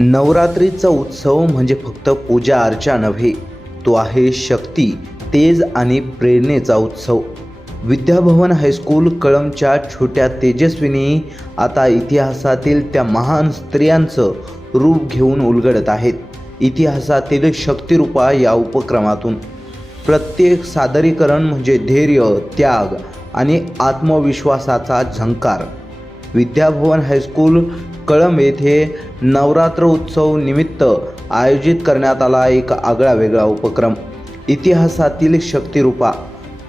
नवरात्रीचा उत्सव म्हणजे फक्त पूजा अर्चा नव्हे तो आहे शक्ती तेज आणि प्रेरणेचा उत्सव. विद्याभवन हायस्कूल कळमच्या छोट्या तेजस्विनी आता इतिहासातील त्या महान स्त्रियांचं रूप घेऊन उलगडत आहेत. इतिहासातील शक्तिरूपा या उपक्रमातून. प्रत्येक सादरीकरण म्हणजे धैर्य त्याग आणि आत्मविश्वासाचा झंकार. विद्याभवन हायस्कूल कळंब येथे नवरात्र उत्सव निमित्त आयोजित करण्यात आला एक आगळा वेगळा उपक्रम. इतिहासातील शक्तिरूपा.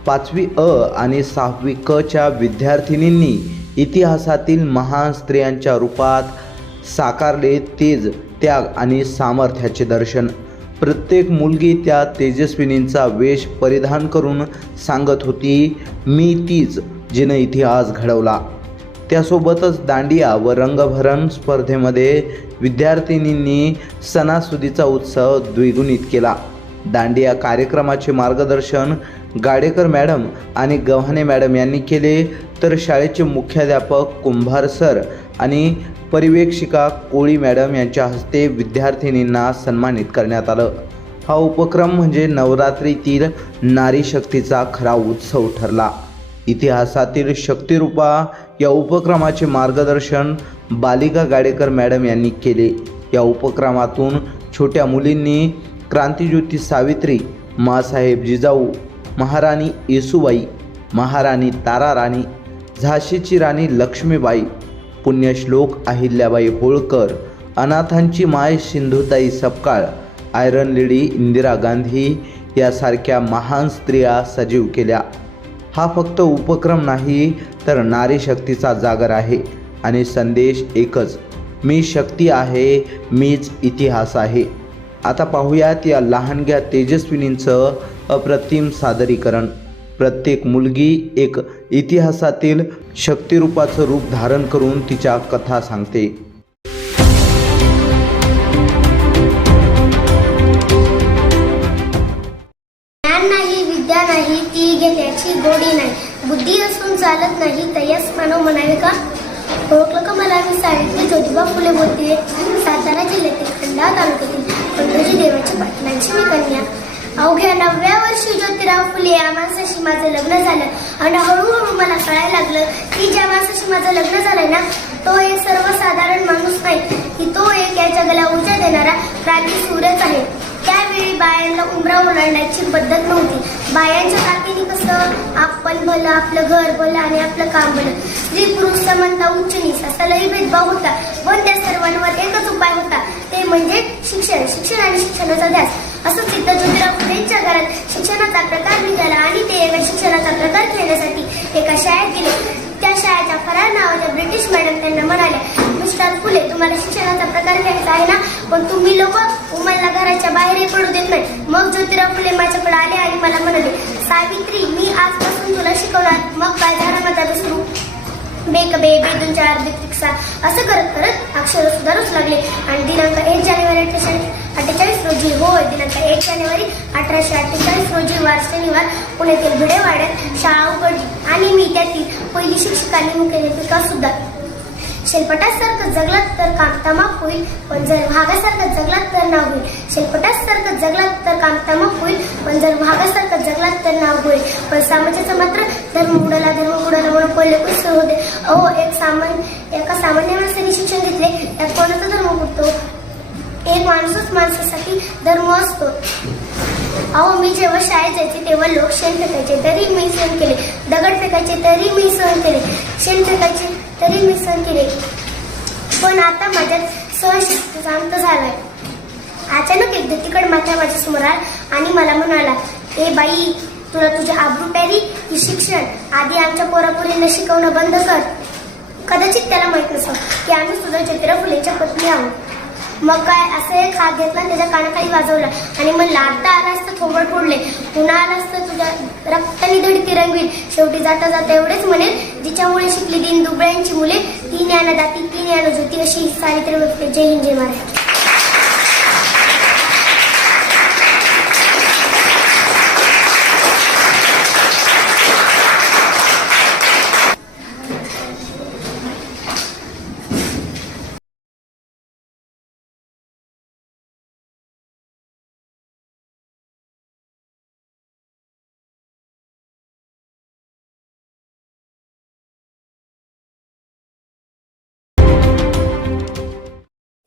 पाचवी अ आणि सहावी क च्या विद्यार्थिनींनी इतिहासातील महान स्त्रियांच्या रूपात साकारले तेज त्याग आणि सामर्थ्याचे दर्शन. प्रत्येक मुलगी त्या तेजस्विनींचा वेश परिधान करून सांगत होती मी तीच जिनं इतिहास घडवला. त्यासोबतच दांडिया व रंगभरण स्पर्धेमध्ये विद्यार्थिनींनी सणासुदीचा उत्सव द्विगुणित केला. दांडिया कार्यक्रमाचे मार्गदर्शन गाडेकर मॅडम आणि गव्हाणे मॅडम यांनी केले तर शाळेचे मुख्याध्यापक कुंभार सर आणि परिवेक्षिका कोळी मॅडम यांच्या हस्ते विद्यार्थिनींना सन्मानित करण्यात आलं. हा उपक्रम म्हणजे नवरात्रीतील नारी शक्तीचा खरा उत्सव ठरला. इतिहासातील शक्तिरूपा या उपक्रमाचे मार्गदर्शन बालिका गाडेकर मॅडम यांनी केले. या उपक्रमातून छोट्या मुलींनी क्रांतिज्योती सावित्री मासाहेब जिजाऊ महाराणी येसुबाई महाराणी ताराराणी झाशीची राणी लक्ष्मीबाई पुण्यश्लोक अहिल्याबाई होळकर अनाथांची माय सिंधुताई सपकाळ आयरन लेडी इंदिरा गांधी यासारख्या महान स्त्रिया सजीव केल्या. हा फक्त उपक्रम नाही तर नारी शक्तीचा जागर आहे आणि संदेश एकच मी शक्ती आहे मीच इतिहास आहे. आता पाहूयात या लहानग्या तेजस्विनींचं अप्रतिम सादरीकरण. प्रत्येक मुलगी एक इतिहासातील शक्तिरूपाचं रूप धारण करून तिच्या कथा सांगते. का? ओळखलं का मला? मी सावित्री ज्योतिबा फुले बोलते. सातारा जिल्ह्यातील खंडा तालुक्यातील पंढरजी देवाची पाटलांची मी कन्या. अवघ्या नवव्या वर्षी ज्योतिराव फुले या माणसाशी माझं लग्न झालं. आणि हळूहळू मला कळायला लागलं की ज्या माणसाशी माझं लग्न झालं ना तो एक सर्वसाधारण माणूस नाही. की तो एक या जगाला ऊर्जा देणारा क्रांती सूरज आहे. वेळी बायांना उमरा ओलांडायची पद्धत नव्हती. बायांच्या ताकदीने कसं आपण भलं आपलं घर भलं आणि आपलं काम भलं. स्त्री पुरुष समानता उच्च निस असा लई भेदभाव होता पण त्या सर्वांवर एकच उपाय होता. ते म्हणजे शिक्षण. शिक्षण आणि शिक्षणाचा ध्यास असं सिद्ध ज्योतिराव फुलेंच्या घरात शिक्षणाचा प्रकार निघाला आणि ते एका शिक्षणाचा प्रकार खेळण्यासाठी एका शाळेत गेले. त्या शाळेच्या फरार नावाच्या ब्रिटिश मॅडम त्यांना म्हणाल्या मिस्टर फुले तुम्हाला शिक्षणाचा प्रकार घ्यायचा आहे ना? पण तुम्ही लोक उमलला घराच्या बाहेरही पडू देत नाही. मग ज्योतिराव फुले माझ्याकडे आले आणि मला म्हणाले सावित्री मी आजपासून तुला शिकवणार. मग काय झालं माझा सुरू बेक बे बे दोन चार रिक्षा. असं करत करत अक्षर सुधारूच लागले आणि दिनांक एक जानेवारी अठराशे अठ्ठेचाळीस रोजी होय दिनांक एक जानेवारी अठराशे अठ्ठेचाळीस रोजी वार शनिवार पुण्यातील भिडेवाड्यात शाळा उघडली आणि मी त्यातील पहिली शिक्षकांनी मुख्याध्यापिका सुद्धा. शेलपटासारखं जगलात तर काम तमाक होईल पण जर भागासारखं जगलात तर नाव होईल. शेलपटासारखं जगलात तर काम तमाक होईल पण जर भागासारखं जगलात तर नाव होईल. पण समाजाचं मात्र धर्म उडाला धर्म उडाला म्हणून पडले कुस्तर होते. अहो एक सामान्य एका सामान्य माणसाने शिक्षण घेतले त्यात कोणाचा धर्म उडतो एक माणूसच माणसासाठी धर्म असतो. अहो मी जेव्हा शाळेत जायचे तेव्हा लोक शेण फेकायचे तरी मी सहन केले. दगड फेकायचे तरी मी सहन केले. शेण फेकायचे तरी मी सहन केले. पण आता माझ्यात सहन शांत झालाय. अचानक एकदा तिकड माथा माझ्यासमोर आला आणि मला म्हणाला ए बाई तुला तुझ्या आबरू प्यारी? ही शिक्षण आधी आमच्या पोरापोरींना शिकवणं बंद कर. कदाचित त्याला माहीत नसावं की आम्ही सुद्धा चित्र फुलेच्या पत्नी आहोत. मग काय असं एक हात घेतला आणि त्याच्या कानाखाली वाजवला. आणि म्हणलं आता आला असतं थोबड फोडले. पुन्हा आला असतं तुझ्या रक्तानी धडकी रंगवील शेवटी जाता जाता एवढेच म्हणेल जिच्यामुळे शिकली दिन दुबळ्यांची मुले ती ज्ञानदाती ती ज्ञानज्योती अशी सावित्री जय हिंद जय महाराज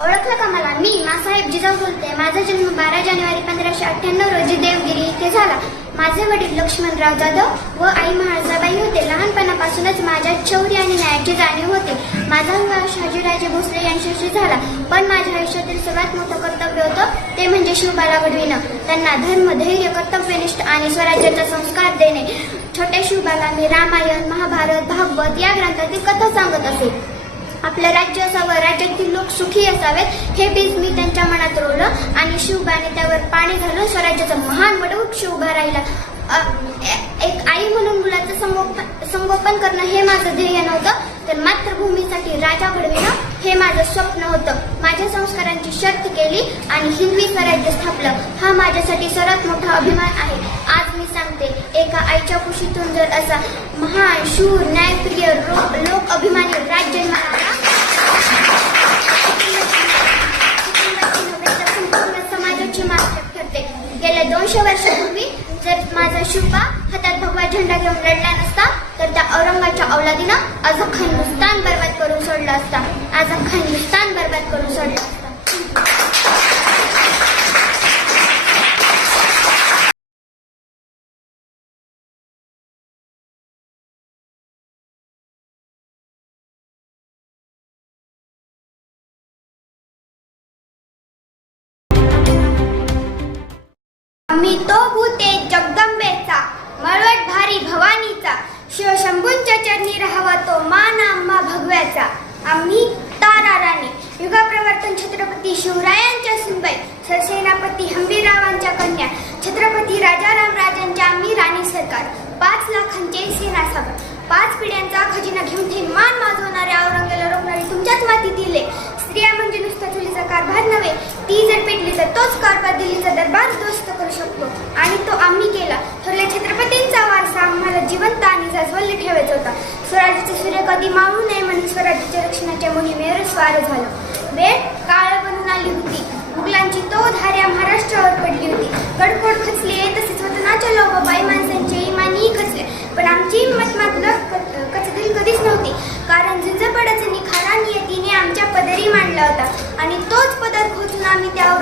ओळखलं का मला? मी मासाहेब जिजाऊ बोलते. माझा जन्म बारा जानेवारी पंधराशे अठ्ठ्याण्णव रोजी देवगिरी इथे झाला. माझे वडील लक्ष्मणराव जाधव व आई महाराजाबाई होते. लहानपणापासूनच माझ्या शौर्य आणि न्यायाची जाणीव होते. माझा विवाह शहाजीराजे भोसले यांच्याशी झाला. पण माझ्या आयुष्यातील सर्वात मोठं कर्तव्य होतं ते म्हणजे शिवबाला घडविणं त्यांना धर्म धैर्य कर्तव्यनिष्ठ आणि स्वराज्याचा संस्कार देणे. छोट्या शिवबाला मी रामायण महाभारत भागवत या ग्रंथातील कथा सांगत असे. आपलं राज्य असावं राज्यातील लोक सुखी असावेत हे बीज मी त्यांच्या मनात रोवलं आणि शिवबाने त्यावर पाणी घालून स्वराज्याचा महान वटवृक्ष उभा राहिला. एक आई म्हणून मुलाचं संगोपन संगोपन करणं हे माझं ध्येय नव्हतं तर मातृभूमीसाठी राजा घडविणं हे माझं स्वप्न होतं. माझ्या संस्कारांची शर्त केली आणि हिंदवी स्वराज्य स्थापलं. हा माझ्यासाठी सर्वात मोठा अभिमान आहे. आज मी सांगते एका आईच्या कुशीतून जर असा महान शूर न्यायप्रिय रो- लोक अभिमानी राज्य समाजाची मात्र ठरते. गेल्या दोनशे वर्षापूर्वी जर माझा शिवबा हातात भगवा झेंडा घेऊन लढला नसता तर त्या औरंगाच्या औलादीनं आज अख्खा हिंदुस्थान बर्बाद करून सोडला असता. आज अख्खा हिंदुस्थान बर्बाद करून सोडला आम्ही तो भूते जगदंबेचा मळवट भारी भवानीचा. शिवशंभूंच्या चरणी राहावा तो मान आम्हा भगव्याचा. आम्ही तारा राणी युगप्रवर्तन छत्रपती शिवरायांच्या सुनबाई सरसेनापती हंबीरावांच्या कन्या छत्रपती राजाराम राजांच्या आम्ही राणी सरकार. पाच लाखांचे सेना सागर पाच पिढ्यांचा खजिना घेऊन थैमान माजवणाऱ्या औरंगेला रोखणारी तुमच्याच माती दिले स्त्रिया म्हणजे नुसता चुलीचा कारभार नव्हे ती जर पेटली तर तोच कारभार दिल्लीचा दरबार ध्वस्त करू शकतो आणि तो आम्ही केला थोरल्या छत्रपतींचा वारसा आम्हाला जिवंत आणि जाजवल्य ठेवायचा होता स्वराज्याचे सूर्य कधी मागू नये म्हणून स्वराज्याच्या रक्षणाच्या मोहिमेवर स्वार झालो. वेळ काळ बनून आली होती. मुघलांची तो धाऱ्या महाराष्ट्रावर पडली होती. कडकोड खचली तसेच वतनाच्या लोक बाई माणसांचे इमानही खचले. पण आमची हिंमत मात्र कचदिल कधीच नव्हती. कारण झुंजपडाचं निखारा नियतीने आमच्या पदरी मांडला होता. आणि तोच पदर खोचून आम्ही त्या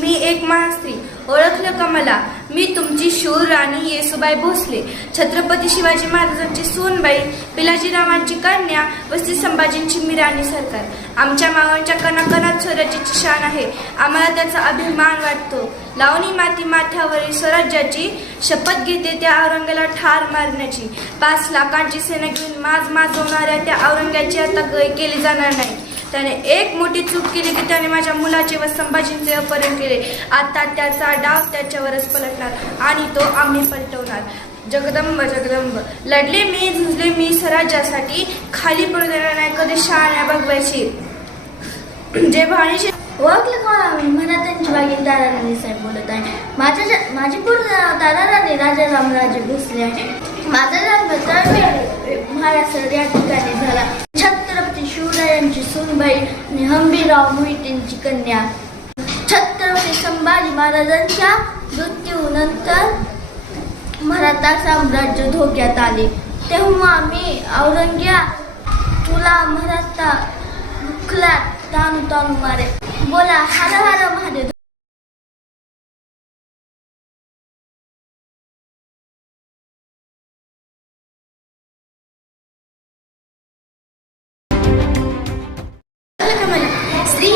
मी एक महास्त्री ओळखलं का मला? मी तुमची शूर राणी येसुबाई भोसले. छत्रपती शिवाजी महाराजांची सोनबाई पिलाजीरावांची कन्या वस्ती संभाजींची मी राणी सरकार. आमच्या मावांच्या कणाकणात स्वराज्याची शान आहे. आम्हाला त्याचा अभिमान वाटतो. लावणी माती माथ्यावरील स्वराज्याची शपथ घेते त्या औरंगाला ठार मारण्याची. पाच लाखांची सेना घेऊन माज माजवणाऱ्या त्या औरंगाची आता गय केली जाणार नाही. त्याने एक मोठी चूक केली की त्याने माझ्या मुलाचे व संभाजींचे अपहरण केले. आता त्याचा डाव त्याच्यावरच पलटणार आणि तो आम्ही पलटवणार. जगदंब जगदंब. लढले मी झुंजले मी स्वराज्यासाठी. खाली पडू देणार नाही कधी शाळा बघवायची. जे भाणीचे ओळखलं आम्ही म्हणा त्यांची बागील दादा राणी साहेब बोलत आहे. माझ्या माझी माझे पूर्ण नाव दादाराणी राजा रामराजे भोसले आहे. माझा जन्म तर महाराष्ट्र या ठिकाणी झाला. छत्रपती शिवरायांची आणि हंबीराव मोहितेंची कन्या. छत्रपती संभाजी महाराजांच्या मृत्यूनंतर मराठा साम्राज्य धोक्यात आले. तेव्हा मी औरंग्या तुला मराठा दुखला तानू ताणू मारे. बोला हर हर महादेव.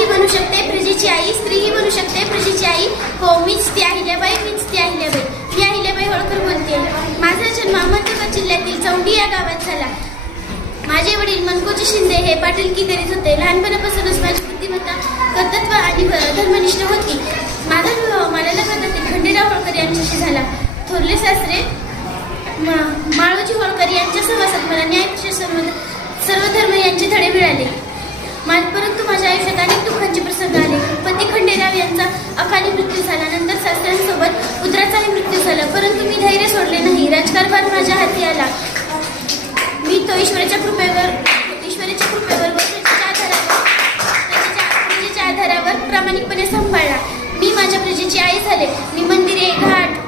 स्त्री ही बनू शकते प्रजेची आई स्त्री ही बनू शकते प्रजेची आई. हो मीच ती अहिल्याबाई मीच ती अहिल्याबाई मी अहिल्याबाई होळकर बोलते. माझा जन्म अहमदनगर जिल्ह्यातील चौंडी या गावात झाला. माझे वडील मनकोजी शिंदे हे पाटीलकी करीत होते. लहानपणापासूनच माझी बुद्धिमत्ता कर्तत्व आणि धर्मनिष्ठ होती. माझा विवाह मालाला करतातील खंडेराव होळकर यांच्याशी झाला. थोरले सासरे माळोजी होळकर यांच्या सहवासात मला न्याय सर्व सर्व धर्म यांचे धडे मिळाले. परंतु माझ्या आयुष्यात अनेक दुःखांचे दुःखाचे प्रसंग आले पती खंडेराव खाली मृत्यू झाला. नंतर सासऱ्यांसोबत पुत्राचाही मृत्यू झाला. परंतु मी धैर्य सोडले नाही. राजकारभार माझ्या हाती आला. मी तो ईश्वराच्या कृपेवर ईश्वराच्या कृपेवर व आधारावर प्रजेच्या आधारावर प्रामाणिकपणे सांभाळला. मी माझ्या प्रजेची आई झाले. मी मंदिरे घाट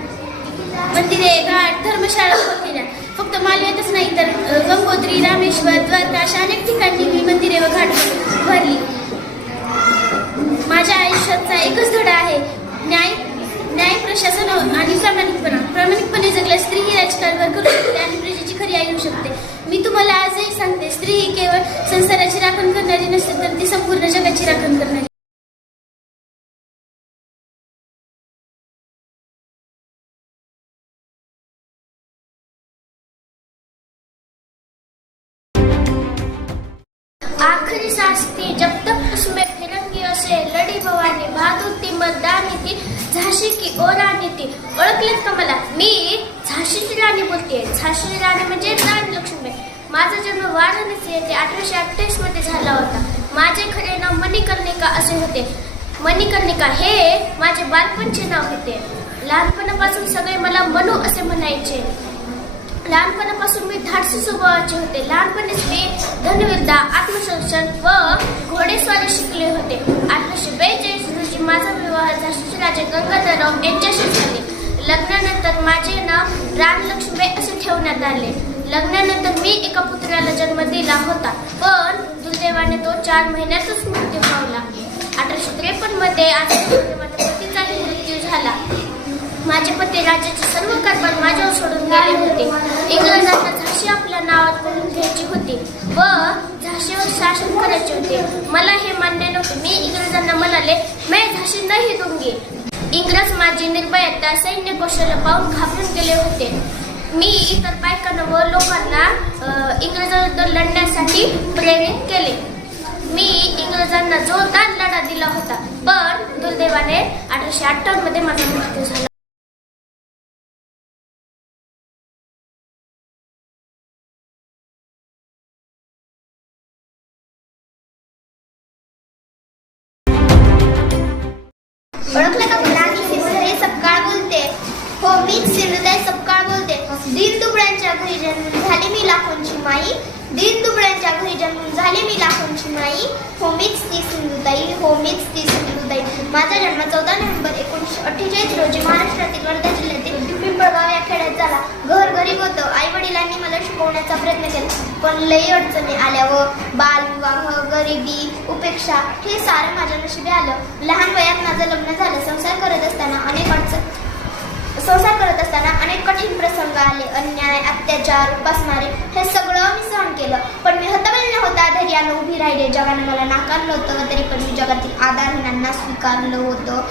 मंदिरे घाट धर्मशाळा केल्या. फक्त मालव्यातच नाही तर गंगोत्री रामेश्वर द्वारका अशा अनेक ठिकाणी मी मंदिरे व घाट भरली माझ्या आयुष्याचा एकच धडा आहे न्याय न्याय प्रशासन आणि प्रामाणिकपणा. प्रामाणिकपणे जगल्या स्त्री ही राजकारभार करू शकते आणि प्रजेची खरी आई होऊ शकते. मी तुम्हाला आजही सांगते स्त्री ही केवळ संसाराची राखण करणारी नसते तर ती संपूर्ण जगाची राखण करणारी. आखरी सांस थी जब तक उसमें फिर असे लढी भवानी बहादुर थी मर्दानी थी झाशी की ओ राणी ती ओळखलेत का मला? मी झाशीची राणी बोलते झाशीची राणी म्हणजे राणी लक्ष्मी. माझा जन्म वाराणसी येथे अठराशे अठ्ठावीसमध्ये झाला होता. माझे खरे नाव मणिकर्णिका असे होते. मणिकर्णिका हे माझे बालपणचे नाव होते. लहानपणापासून सगळे मला मनू असे म्हणायचे. लहानपणापासून मी धाडसी स्वभावाचे होते. लहानपणीच मी धनविद्या आत्मसंरक्षण व घोडेस्वारी शिकले होते. अठराशे बेचाळीस रोजी माझा विवाह झाशीचे राजे गंगाधरराव यांच्याशी झाले. लग्नानंतर माझे नाव रामलक्ष्मी असे ठेवण्यात आले. लग्नानंतर मी एका पुत्राला जन्म दिला होता पण दुर्दैवाने तो चार महिन्यातच मृत्यू पावला. अठराशे त्रेपन्नमध्ये माझ्या पतीचाही मृत्यू झाला. माझे पती राज्याचे सर्व कारभार माझ्यावर सोडून गेले होते. इंग्रजांना झाशी आपल्या नावात करून घ्यायची होती. व झाशीवर शासन करायचे होते. मला हे मान्य नव्हते. मी इंग्रजांना म्हणाले मैं झाशी नाही दूंगी इंग्रज माझी निर्भयता सैन्य कौशल्य पाहून घाबरून गेले होते. मी इतर बायकांना व लोकांना इंग्रजांविरुद्ध लढण्यासाठी प्रेरित केले. मी इंग्रजांना जोरदार लढा दिला होता पण दुर्दैवाने अठराशे अठ्ठावन्नमध्ये माझा मृत्यू झाला. ओळखलं का मला मी सिंधुताई सपकाळ बोलते. हो मीच सिंधुताई सपकाळ बोलते. दीन दुबळ्यांच्या घरी जन्म झाली मी लाखोंची माई. दीन दुबळ्यांच्या घरी जन्म झाली मी लाखोंची माई. हो मीच ती सिंधुताई. हो मीच ती सिंधुताई. माझा जन्म चौदा नोव्हेंबर एकोणीसशे अठ्ठेचाळीस रोजी महाराष्ट्रातील वर्धा जिल्ह्यातील पिंपळगाव या खेड्यात झाला घर गरीब होतं. आई वडिलांनी मला शिकवण्याचा प्रयत्न केला. पण लई अडचणी आल्या व बालविवाह गरिबी उपेक्षा हे सारं माझ्या नशिबी आलं. लहान वयात माझं लग्न झालं. संसार करत असताना अनेक अडचण संसार करत असताना अनेक कठीण प्रसंग आले. अन्याय अत्याचार उपासमारी हे सगळं मी सहन केलं. पण मी हतबल न होता धैर्यानं उभी राहिले. जगाने मला नाकारलं होतं तरी पण मी जगातील आधारहीनांना स्वीकारलं होतं.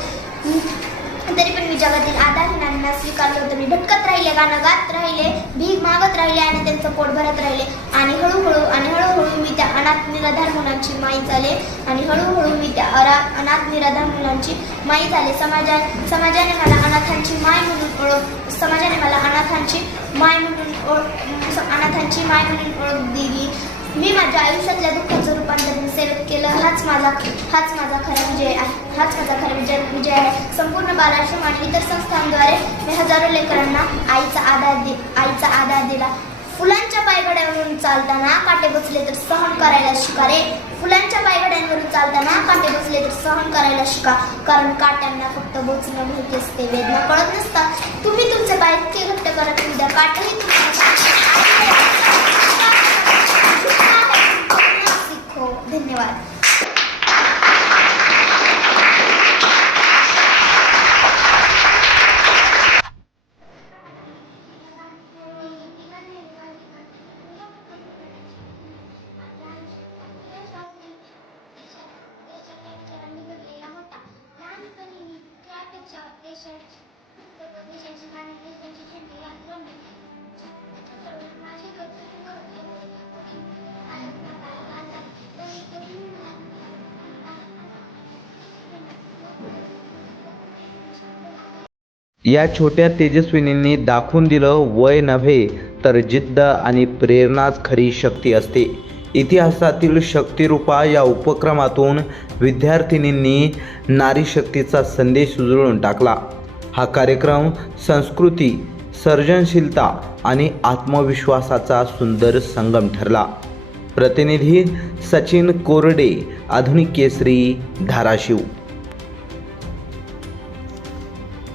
तरी जगातील आधारहीनांना स्वीकारलं होतं मी भटकत राहिले गाणं गात राहिले भीक मागत राहिले आणि त्यांचं पोट भरत राहिले. आणि हळूहळू आणि हळूहळू मी त्या अनाथ निराधार मुलांची माई झाले. आणि हळूहळू मी त्या अरा अनाथ निराधार मुलांची माई झाले. समाजा समाजाने मला अनाथांची माय म्हणून ओळख समाजाने मला अनाथांची माय म्हणून ओळख अनाथांची माय म्हणून ओळख दिली. मी माझ्या आयुष्यातल्या दुःखाचं रूपांतर सेवेत केलं. हाच माझा हाच माझा खरा विजय आहे. हाच माझा खरा विजय विजय आहे. संपूर्ण बालाश्रम आणि इतर संस्थांद्वारे मी हजारो लेकरांना आईचा आधार दि आईचा आधार दिला. फुलांच्या पायघड्यावरून चालताना काटे बसले तर सहन करायला शिका रे फुलांच्या पायगड्यांवरून चालताना काटे बसले तर सहन करायला शिका. कारण काट्यांना फक्त बोचणं माहिती असते वेदना कळत नसतात. तुम्ही तुमचे पाय इतके घट्ट करत उद्या काटही तुम्हाला धन्यवाद. या छोट्या तेजस्विनींनी दाखवून दिलं वय नव्हे तर जिद्द आणि प्रेरणाच खरी शक्ती असते. इतिहासातील शक्तिरूपा या उपक्रमातून विद्यार्थिनींनी नारीशक्तीचा संदेश उजळून टाकला. हा कार्यक्रम संस्कृती सर्जनशीलता आणि आत्मविश्वासाचा सुंदर संगम ठरला. प्रतिनिधी सचिन कोरडे आधुनिक केसरी धाराशिव.